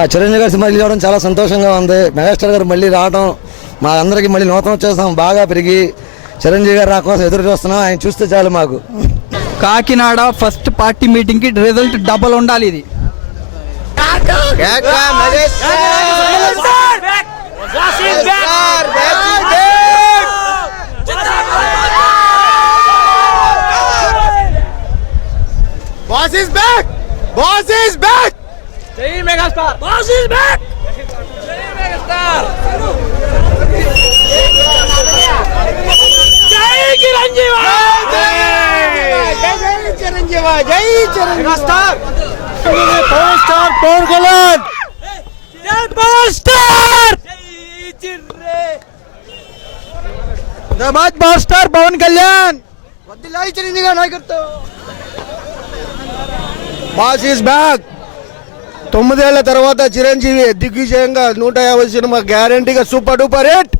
ఆ చిరంజీవి గారి cinema release అవ్వడం చాలా సంతోషంగా ఉంది. మెగాస్టార్ గారు మళ్ళీ రావడం మా అందరికీ మళ్ళీ నూతన ఉత్సాహం బాగా పెరిగి చిరంజీవి గారు నా కోసం ఎదురు చూస్తున్నాం. ఆయన చూస్తే చాలు మాకు. కాకినాడ ఫస్ట్ పార్టీ మీటింగ్కి రిజల్ట్ డబల్ ఉండాలి ఇది. Boss is back! Boss is back! Jai Megastar! Boss is back! Jai Megastar! Jai Chiranjeeva! Jai Chiranjeeva! Jai Chiranjeeva! Megastar! Power star Power Galan! Jai Power star! Jai Chirre! Jamaat Power star Pawan Kalyan! What the light in the I got? Boss is back. తొమ్మిదేళ్ళ తర్వాత చిరంజీవి దిగ్విజయంగా నూట యాభై cinema గ్యారంటీగా super duper hit.